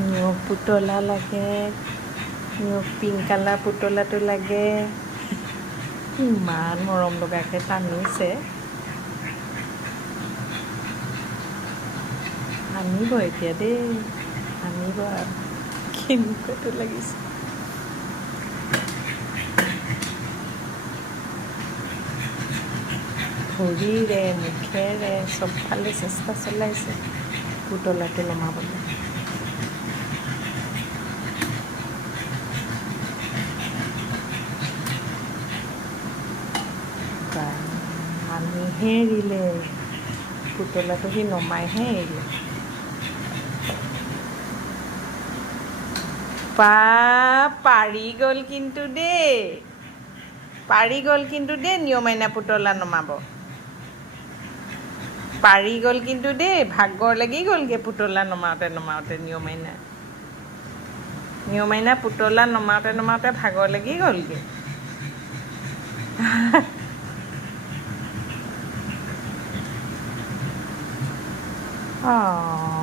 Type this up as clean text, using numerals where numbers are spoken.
নিয়ক পুতলা লাগে, নিয়ক পিংক কালাৰ পুতলাটো লাগে। ইমান মৰম লগাকৈ টানিছে। আনিব এতিয়া দেই, আনিব আৰু কেনেকুৱাটো লাগিছে। ভৰিৰে মুখেৰে চবফালে চেষ্টা চলাইছে পুতলাটো নমাবলৈ। আনিহে এৰিলে, পুতলাটো সি নমাইহে এৰিলে। পাৰি গ'ল কিন্তু দেই, পাৰি গ'ল কিন্তু দেই নিয়মাইনা পুতলা নমাব। পাৰি গ'ল কিন্তু দেই, ভাগৰ লাগি গ'লগৈ পুতলা নমাওঁতে নিয়মাইনা পুতলা নমাওঁতে ভাগৰ লাগি গ'লগৈ। অঁ